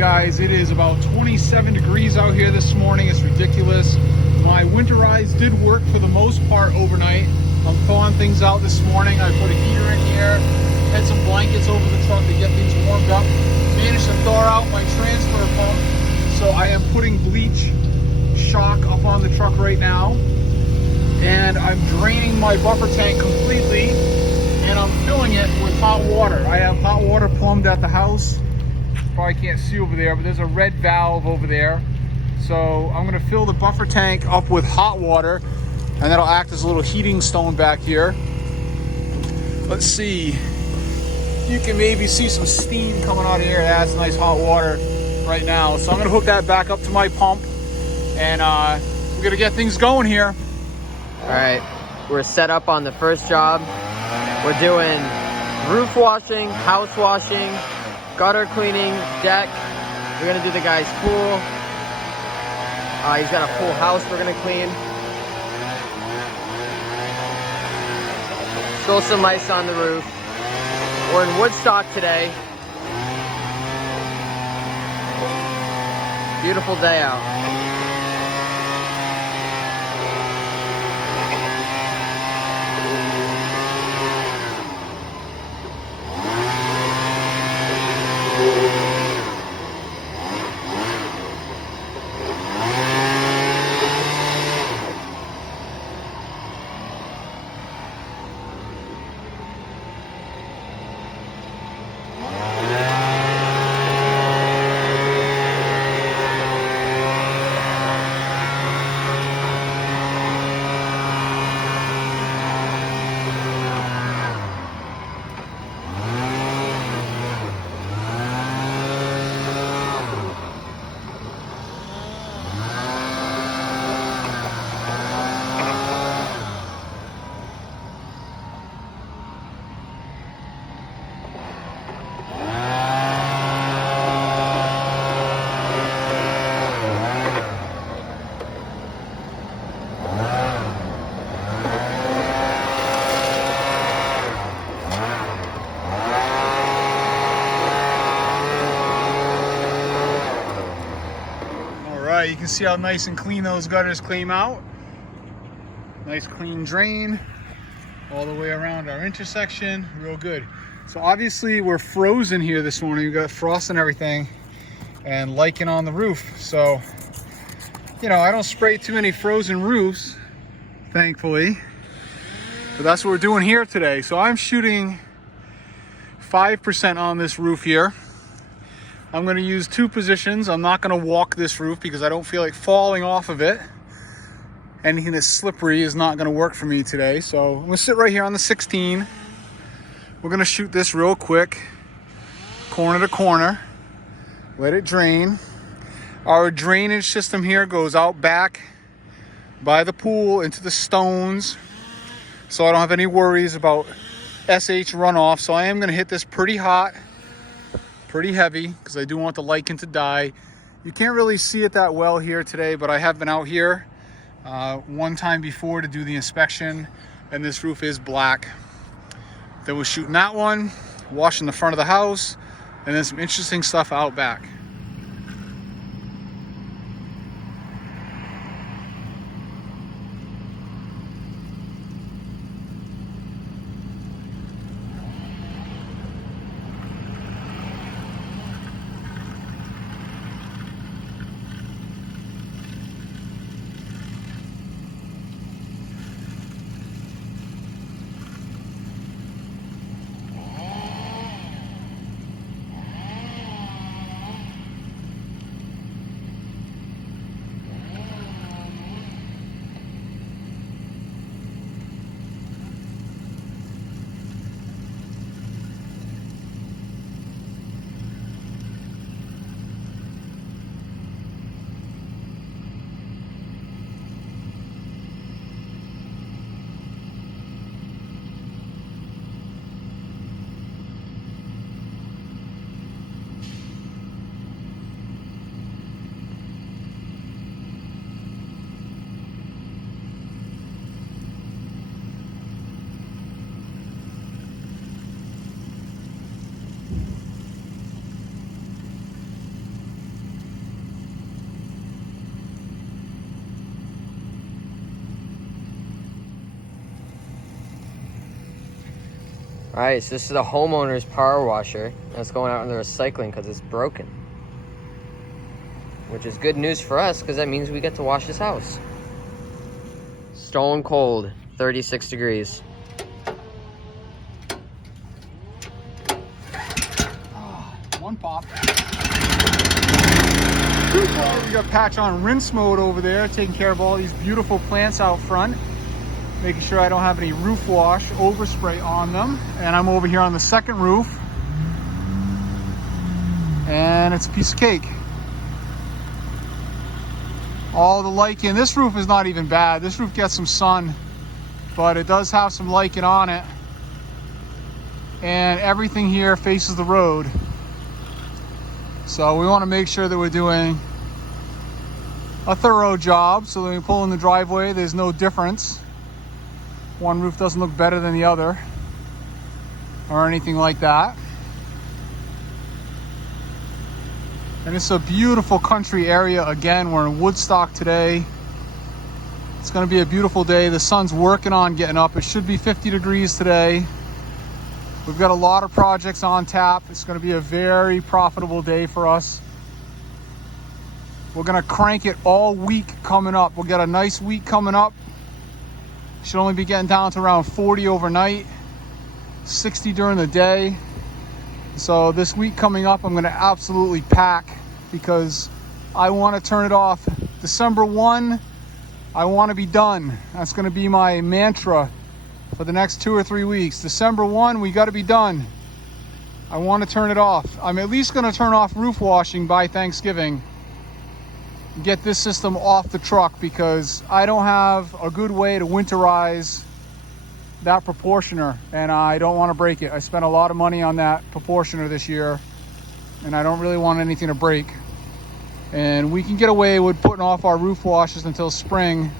guys, it is about 27 degrees out here this morning. It's ridiculous. My Winterize did work for the most part overnight. I'm thawing things out this morning. I put a heater in here, had some blankets over the truck to get things warmed up. Managed to thaw out my transfer pump. So I am putting bleach shock up on the truck right now. And I'm draining my buffer tank completely. And I'm filling it with hot water. I have hot water plumbed at the house. Probably can't see over there, but there's a red valve over there. So I'm gonna fill the buffer tank up with hot water, and that'll act as a little heating stone back here. Let's see, you can maybe see some steam coming out of here. That's nice hot water right now. So I'm gonna hook that back up to my pump, and we're gonna get things going here. All right, we're set up on the first job. We're doing roof washing, house washing, gutter cleaning, deck. We're gonna do the guy's pool. He's got a full house we're gonna clean. Still some ice on the roof. We're in Woodstock today. Beautiful day out. You can see how nice and clean those gutters came out. Nice clean drain all the way around our intersection. Real good. So obviously we're frozen here this morning. We've got frost and everything and lichen on the roof. So, you know, I don't spray too many frozen roofs, thankfully. But that's what we're doing here today. So I'm shooting 5% on this roof here. I'm going to use two positions. I'm not going to walk this roof because I don't feel like falling off of it. Anything that's slippery is not going to work for me today. So I'm going to sit right here on the 16. We're going to shoot this real quick, corner to corner. Let it drain. Our drainage system here goes out back by the pool into the stones. So I don't have any worries about SH runoff. So I am going to hit this pretty hot. Pretty heavy because I do want the lichen to die. You can't really see it that well here today, but I have been out here one time before to do the inspection, and this roof is black. Then we're shooting that one, washing the front of the house, and then some interesting stuff out back. All right, so this is the homeowner's power washer. That's going out in the recycling because it's broken. Which is good news for us because that means we get to wash this house. Stone cold, 36 degrees. One pop. We got Patch on rinse mode over there, taking care of all these beautiful plants out front, making sure I don't have any roof wash overspray on them. And I'm over here on the second roof, and it's a piece of cake. All the lichen. This roof is not even bad. This roof gets some sun, but it does have some lichen on it, and everything here faces the road. So we want to make sure that we're doing a thorough job so that when we pull in the driveway, there's no difference. One roof doesn't look better than the other or anything like that. And it's a beautiful country area. Again, we're in Woodstock today. It's going to be a beautiful day. The sun's working on getting up. It should be 50 degrees today. We've got a lot of projects on tap. It's going to be a very profitable day for us. We're going to crank it all week coming up. We'll get a nice week coming up. Should only be getting down to around 40 overnight, 60 during the day. So this week coming up, I'm going to absolutely pack because I want to turn it off. December 1, I want to be done. That's going to be my mantra for the next 2 or 3 weeks. December 1, we got to be done. I want to turn it off. I'm at least going to turn off roof washing by Thanksgiving. Get this system off the truck because I don't have a good way to winterize that proportioner, and I don't want to break it. I spent a lot of money on that proportioner this year, and I don't really want anything to break. And we can get away with putting off our roof washes until spring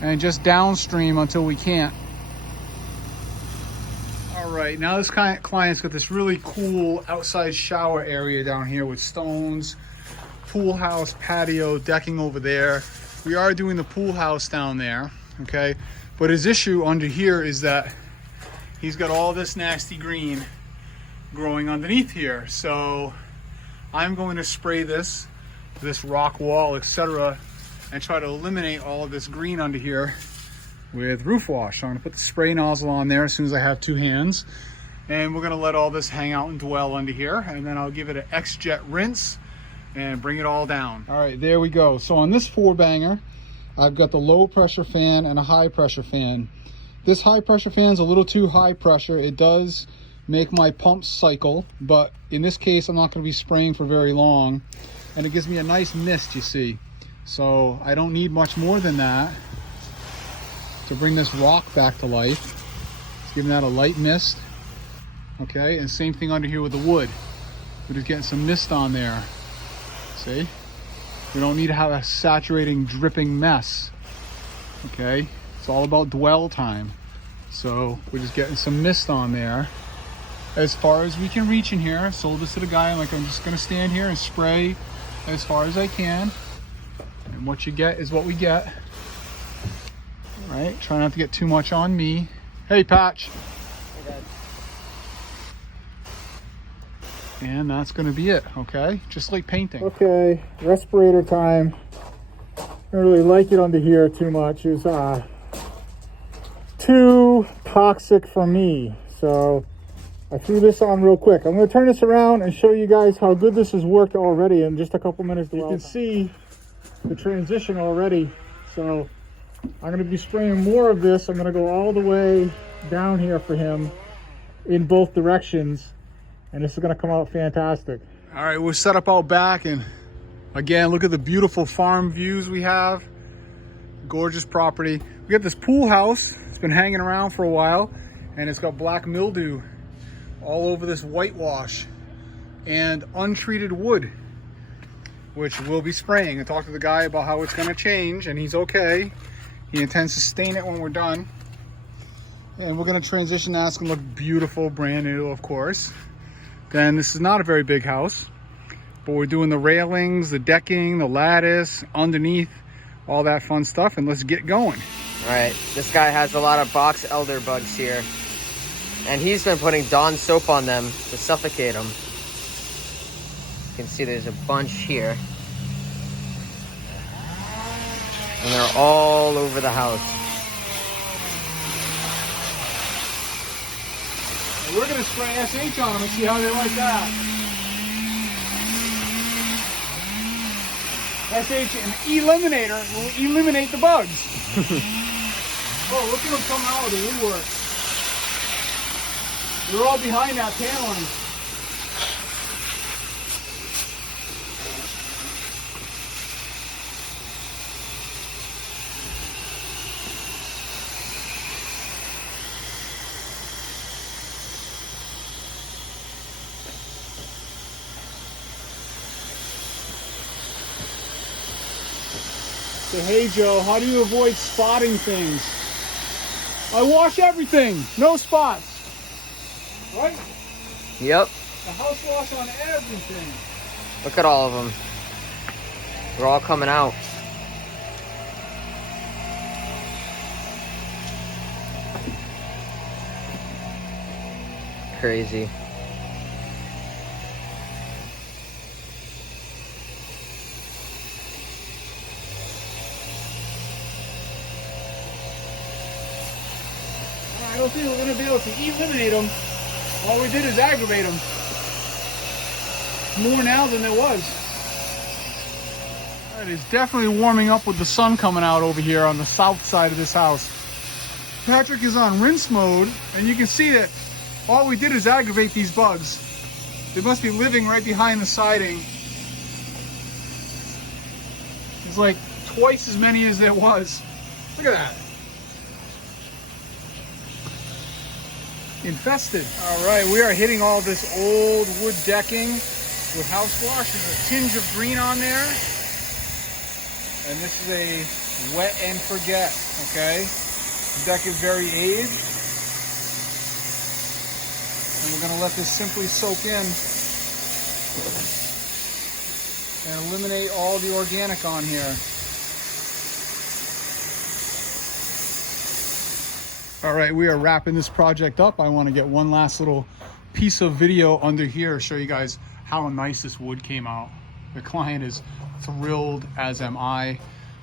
and just downstream until we can't. All right, now this client's got this really cool outside shower area down here with stones, pool house, patio, decking over there. We are doing the pool house down there, okay? But his issue under here is that he's got all this nasty green growing underneath here. So I'm going to spray this rock wall, etc., and try to eliminate all of this green under here with roof wash. So I'm gonna put the spray nozzle on there as soon as I have 2 hands. And we're gonna let all this hang out and dwell under here. And then I'll give it an X-Jet rinse and bring it all down. All right, there we go. So on this 4-banger, I've got the low pressure fan and a high pressure fan. This high pressure fan is a little too high pressure. It does make my pump cycle, but in this case, I'm not gonna be spraying for very long. And it gives me a nice mist, you see. So I don't need much more than that to bring this rock back to life. It's giving that a light mist. Okay, and same thing under here with the wood. We're just getting some mist on there. See? We don't need to have a saturating, dripping mess. Okay? It's all about dwell time. So we're just getting some mist on there as far as we can reach in here. Sold this to the guy. I'm just gonna stand here and spray as far as I can. And what you get is what we get. All right, try not to get too much on me. Hey, Patch. Hey, Dad. And that's gonna be it, okay? Just like painting. Okay, respirator time. I don't really like it under here too much. It's too toxic for me. So I threw this on real quick. I'm gonna turn this around and show you guys how good this has worked already in just a couple minutes. You can see the transition already. So I'm gonna be spraying more of this. I'm gonna go all the way down here for him in both directions. And this is gonna come out fantastic. All right, we're set up out back, and again, look at the beautiful farm views we have. Gorgeous property. We got this pool house. It's been hanging around for a while, and it's got black mildew all over this whitewash and untreated wood, which we'll be spraying. I talked to the guy about how it's gonna change, and he's okay. He intends to stain it when we're done. And we're gonna transition that. It's gonna look beautiful, brand new, of course. Then this is not a very big house, but we're doing the railings, the decking, the lattice, underneath, all that fun stuff, and let's get going. All right, this guy has a lot of box elder bugs here. And he's been putting Dawn soap on them to suffocate them. You can see there's a bunch here. And they're all over the house. We're going to spray SH on them and see how they like that. SH and Eliminator will eliminate the bugs. Oh, look at them come out with the woodwork. They're all behind that paneling. So, hey Joe, how do you avoid spotting things? I wash everything, no spots. Right? Yep. A house wash on everything. Look at all of them. They're all coming out. Crazy. I don't think we're going to be able to eliminate them. All we did is aggravate them. More now than there was. All right, it's definitely warming up with the sun coming out over here on the south side of this house. Patrick is on rinse mode, and you can see that all we did is aggravate these bugs. They must be living right behind the siding. It's like twice as many as there was. Look at that. Infested. All right, we are hitting all this old wood decking with house wash. There's a tinge of green on there. And this is a wet and forget, okay? The deck is very aged. And we're gonna let this simply soak in and eliminate all the organic on here. All right, we are wrapping this project up. I want to get one last little piece of video under here, show you guys how nice this wood came out. The client is thrilled, as am I,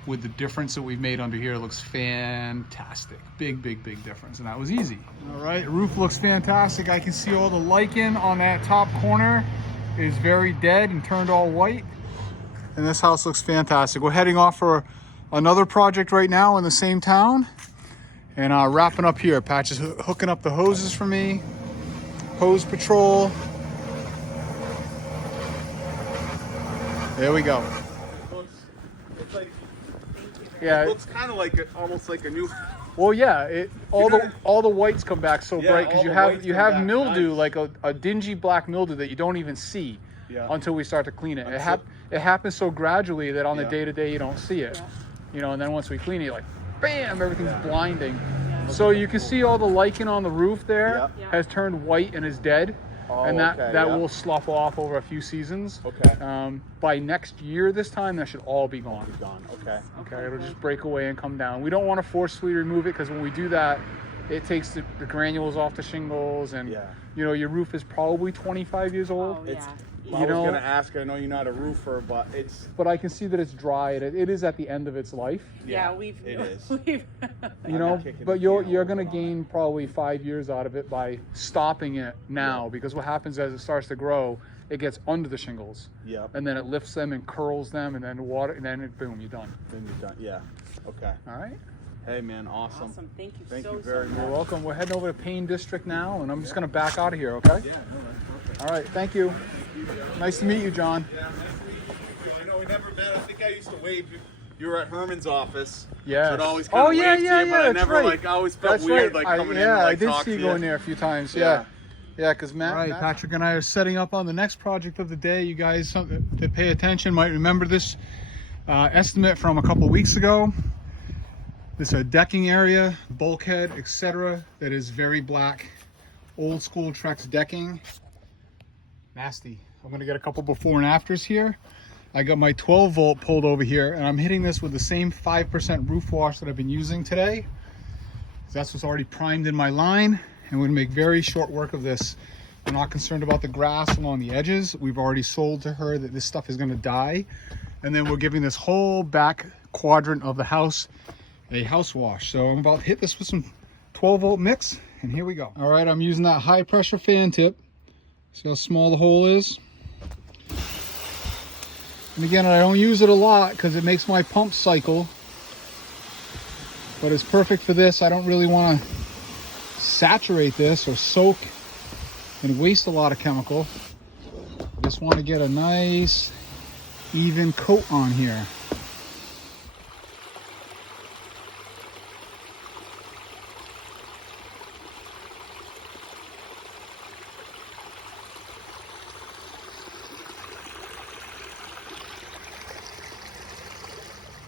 with the difference that we've made under here. It looks fantastic. Big, big, big difference, and that was easy. All right, the roof looks fantastic. I can see all the lichen on that top corner is very dead and turned all white. And this house looks fantastic. We're heading off for another project right now in the same town. And wrapping up here. Patch is hooking up the hoses for me. Hose patrol. There we go. It's like, yeah, it looks kind of like almost like a new. Well, yeah. All the whites come back so bright because you have mildew, like a dingy black mildew that you don't even see until we start to clean it. It happens so gradually that on the day-to-day you don't see it. You know, and then once we clean it, you're like, bam, everything's blinding. So you can see all the lichen on the roof there has turned white and is dead. And that will slough off over a few seasons. Okay. By next year this time, that should all be gone. Okay. It'll just break away and come down. We don't want to forcefully remove it because when we do that, it takes the granules off the shingles, and you know, your roof is probably 25 years old. Oh, yeah. I was gonna ask. I know you're not a roofer, but it's. But I can see that it's dry. It is at the end of its life. Yeah, it is. we've You know, but you're gonna gain probably 5 years out of it by stopping it now, because what happens as it starts to grow, it gets under the shingles. Yeah. And then it lifts them and curls them, and then water, and then boom, you're done. Then you're done. Yeah. Okay. All right. Hey man, awesome. Awesome. Thank you Thank so you very much. You're welcome. We're heading over to Payne District now, and I'm just gonna back out of here. Okay. Yeah. No, that's perfect. All right. Thank you. Nice to meet you, John. Yeah. I know we never met. I think I used to wave. You were at Herman's office. Yeah. So I'd always kind of wave to you, but I that's never right. like I always felt weird like coming in and I like did talk see to you go you. in there a few times. Yeah. Yeah, because Matt, Patrick and I are setting up on the next project of the day. You guys to pay attention might remember this estimate from a couple weeks ago. This is a decking area, bulkhead, etc. that is very black, old school Trex decking. Nasty. I'm gonna get a couple before and afters here. I got my 12 volt pulled over here, and I'm hitting this with the same 5% roof wash that I've been using today. That's what's already primed in my line, and we're gonna make very short work of this. We're not concerned about the grass along the edges. We've already sold to her that this stuff is gonna die. And then we're giving this whole back quadrant of the house a house wash. So I'm about to hit this with some 12-volt mix, and here we go. All right, I'm using that high pressure fan tip. See how small the hole is? And again, I don't use it a lot because it makes my pump cycle, but it's perfect for this. I don't really want to saturate this or soak and waste a lot of chemical. I just want to get a nice even coat on here.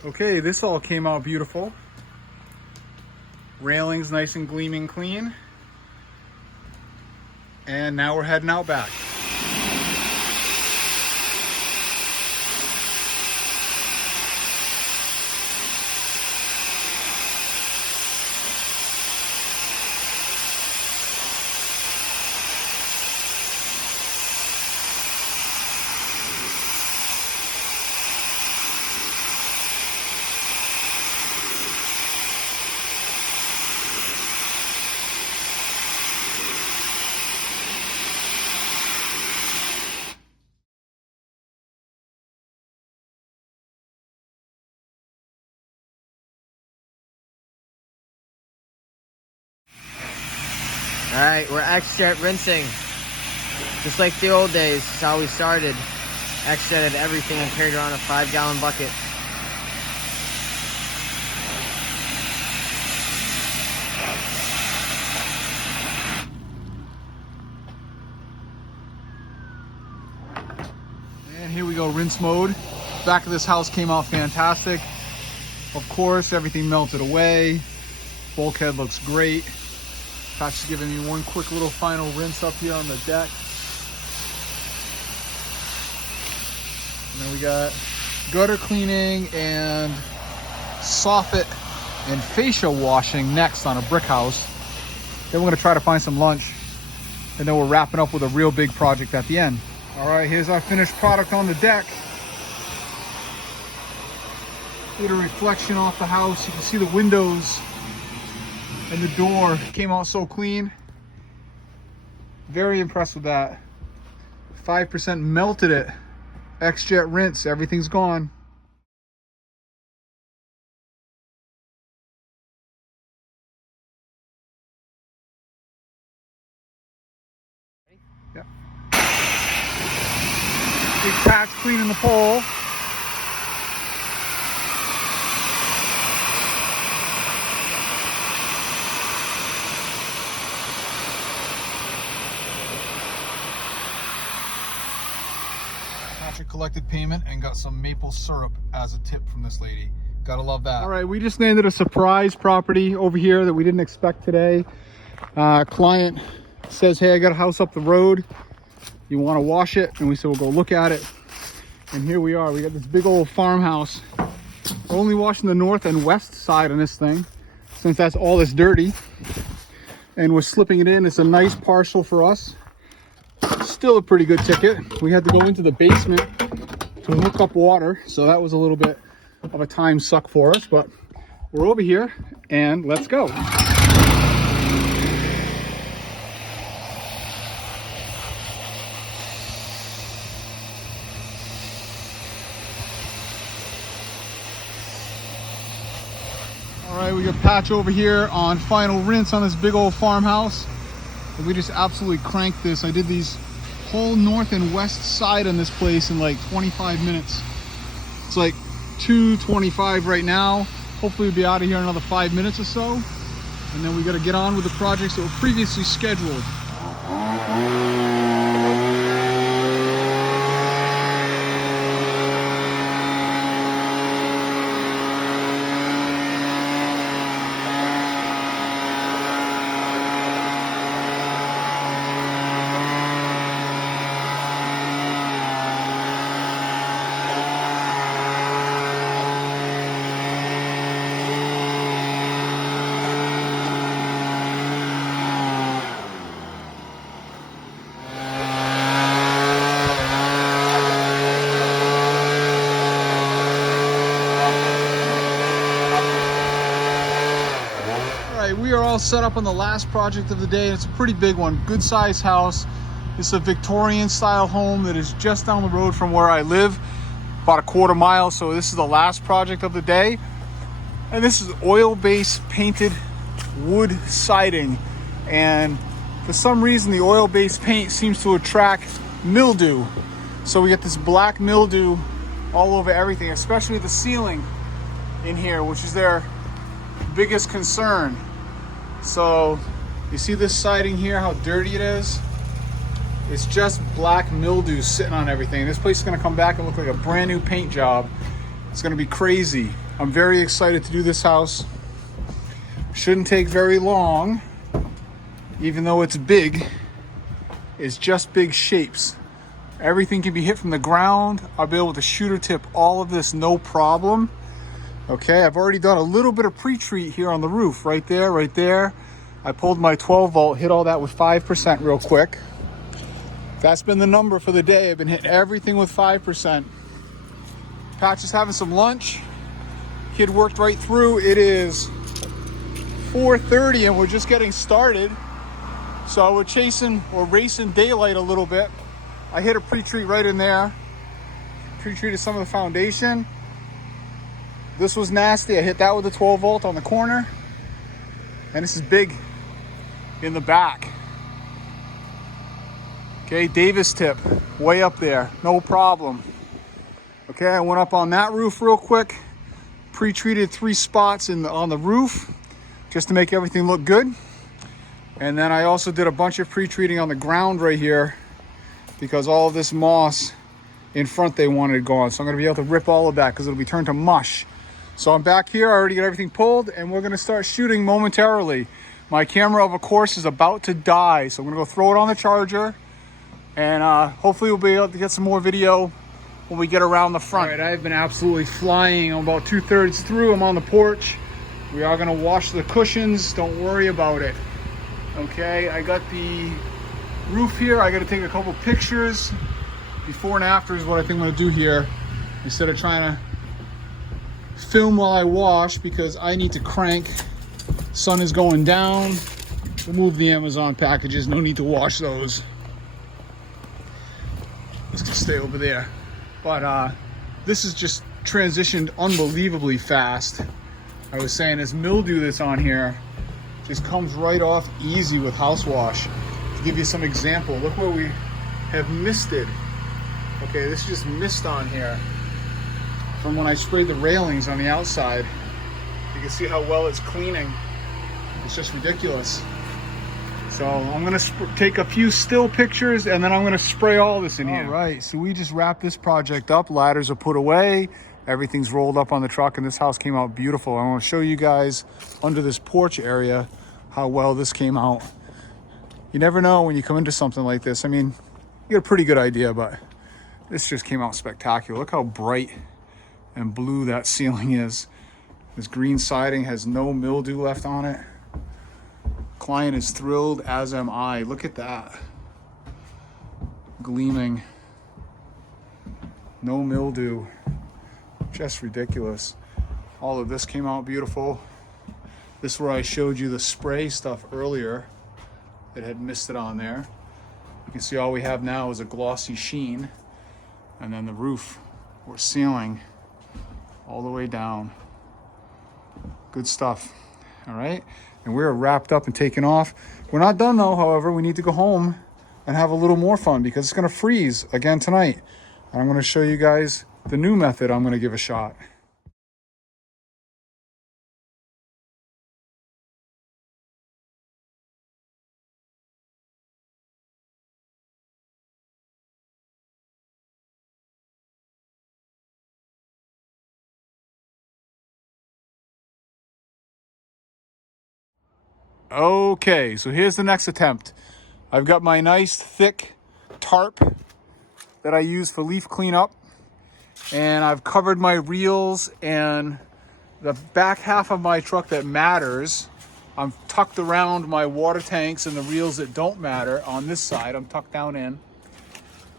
Okay, this all came out beautiful. Railings nice and gleaming clean. And now we're heading out back. All right, we're X-Jet rinsing. Just like the old days, that's how we started. X-Jetted everything and carried around a 5-gallon bucket. And here we go, rinse mode. Back of this house came out fantastic. Of course, everything melted away. Bulkhead looks great. Pat's just giving me one quick little final rinse up here on the deck. And then we got gutter cleaning and soffit and fascia washing next on a brick house. Then we're gonna try to find some lunch. And then we're wrapping up with a real big project at the end. All right, here's our finished product on the deck. Get a reflection off the house. You can see the windows and the door came out so clean. Very impressed with that. 5% melted it. X-Jet rinse, everything's gone. Yeah. Big patch cleaning the pole. Patrick collected payment and got some maple syrup as a tip from this lady. Gotta love that. All right, we just landed a surprise property over here that we didn't expect today. Client says, hey, I got a house up the road. You want to wash it? And we said, we'll go look at it. And here we are. We got this big old farmhouse. We're only washing the north and west side on this thing, since that's all that's dirty. And we're slipping it in. It's a nice parcel for us. Still a pretty good ticket. We had to go into the basement to hook up water, so that was a little bit of a time suck for us, but we're over here and let's go. All right, we got Patch over here on final rinse on this big old farmhouse. We just absolutely cranked this. I did these whole north and west side on this place in like 25 minutes. It's like 2:25 right now. Hopefully we'll be out of here in another 5 minutes or so. And then we got to get on with the projects that were previously scheduled. all set up on the last project of the day. It's a pretty big one, good sized house. It's a Victorian style home that is just down the road from where I live, about a quarter mile. So this is the last project of the day. And this is oil-based painted wood siding. And for some reason, the oil-based paint seems to attract mildew. So we get this black mildew all over everything, especially the ceiling in here, which is their biggest concern. So you see this siding here, how dirty it is? It's just black mildew sitting on everything. This place is gonna come back and look like a brand new paint job. It's gonna be crazy. I'm very excited to do this house. Shouldn't take very long, even though it's big. It's just big shapes. Everything can be hit from the ground. I'll be able to shooter tip all of this, no problem. Okay, I've already done a little bit of pre-treat here on the roof, right there, right there. I pulled my 12 volt, hit all that with 5% real quick. That's been the number for the day. I've been hitting everything with 5%. Patch is having some lunch. Kid worked right through. It is 4:30 and we're just getting started. So we're chasing or racing daylight a little bit. I hit a pre-treat right in there. Pre-treated some of the foundation. This was nasty. I hit that with a 12 volt on the corner. And this is big in the back. Okay, Davis tip, way up there, no problem. Okay, I went up on that roof real quick. Pre-treated 3 spots on the roof just to make everything look good. And then I also did a bunch of pre-treating on the ground right here because all of this moss in front they wanted gone. So I'm gonna be able to rip all of that because it'll be turned to mush. So I'm back here, I already got everything pulled and we're gonna start shooting momentarily. My camera, of course, is about to die. So I'm gonna go throw it on the charger and hopefully we'll be able to get some more video when we get around the front. All right, I've been absolutely flying. I'm about 2/3 through, I'm on the porch. We are gonna wash the cushions, don't worry about it. Okay, I got the roof here. I gotta take a couple pictures. Before and after is what I think I'm gonna do here. Instead of trying to film while I wash because I need to crank. Sun is going down. Remove the Amazon packages, no need to wash those. This can stay over there. But this is just transitioned unbelievably fast. I was saying this mildew that's on here just comes right off easy with house wash. To give you some example, look where we have misted. Okay, this is just mist on here from when I sprayed the railings on the outside. You can see how well it's cleaning. It's just ridiculous. So I'm gonna take a few still pictures and then I'm gonna spray all this in here. All right, so we just wrapped this project up. Ladders are put away. Everything's rolled up on the truck and this house came out beautiful. I wanna show you guys under this porch area how well this came out. You never know when you come into something like this. I mean, you get a pretty good idea, but this just came out spectacular. Look how bright and blue that ceiling is. This green siding has no mildew left on it. Client is thrilled, as am I. Look at that. Gleaming. No mildew. Just ridiculous. All of this came out beautiful. This is where I showed you the spray stuff earlier that had misted on there. You can see all we have now is a glossy sheen. And then the roof or ceiling all the way down. Good stuff. All right. And we're wrapped up and taken off. We're not done though, however. We need to go home and have a little more fun because it's gonna freeze again tonight. And I'm gonna show you guys the new method I'm gonna give a shot. Okay, so here's the next attempt. I've got my nice thick tarp that I use for leaf cleanup, and I've covered my reels and the back half of my truck that matters. I'm tucked around my water tanks and the reels that don't matter on this side. I'm tucked down in.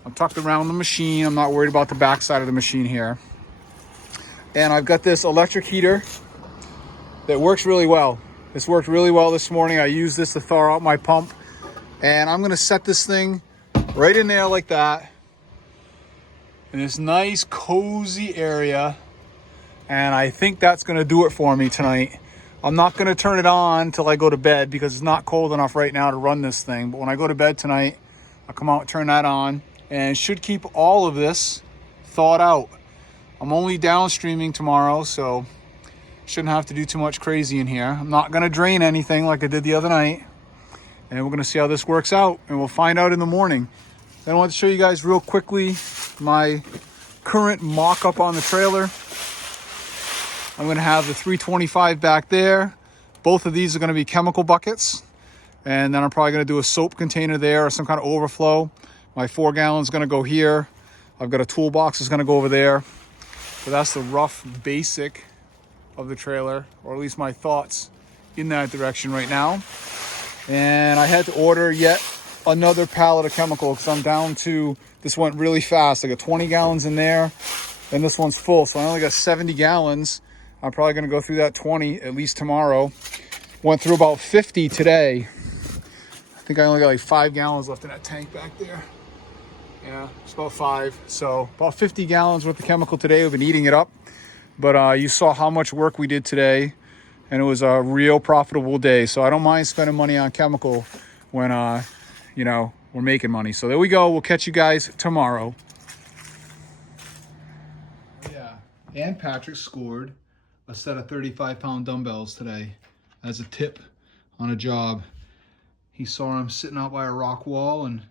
I'm tucked around the machine. I'm not worried about the back side of the machine here. And I've got this electric heater that works really well. This worked really well this morning. I used this to thaw out my pump. And I'm gonna set this thing right in there like that. In this nice cozy area. And I think that's gonna do it for me tonight. I'm not gonna turn it on till I go to bed because it's not cold enough right now to run this thing. But when I go to bed tonight, I'll come out and turn that on. And it should keep all of this thawed out. I'm only downstreaming tomorrow, so shouldn't have to do too much crazy in here. I'm not gonna drain anything like I did the other night. And we're gonna see how this works out, and we'll find out in the morning. Then I want to show you guys real quickly my current mock-up on the trailer. I'm gonna have the 325 back there. Both of these are gonna be chemical buckets. And then I'm probably gonna do a soap container there or some kind of overflow. My 4 gallons gonna go here. I've got a toolbox that's gonna go over there. So that's the rough basic of the trailer, or at least my thoughts in that direction right now. And I had to order yet another pallet of chemical because I'm down to, this went really fast. I got 20 gallons in there and this one's full. So I only got 70 gallons. I'm probably gonna go through that 20 at least tomorrow. Went through about 50 today. I think I only got like 5 gallons left in that tank back there. Yeah, it's about 5. So about 50 gallons worth of chemical today. We've been eating it up. But you saw how much work we did today. And it was a real profitable day. So I don't mind spending money on chemical when, you know, we're making money. So there we go. We'll catch you guys tomorrow. Yeah. And Patrick scored a set of 35-pound dumbbells today as a tip on a job. He saw him sitting out by a rock wall and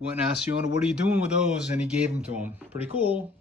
went and asked Yona, what are you doing with those? And he gave them to him. Pretty cool.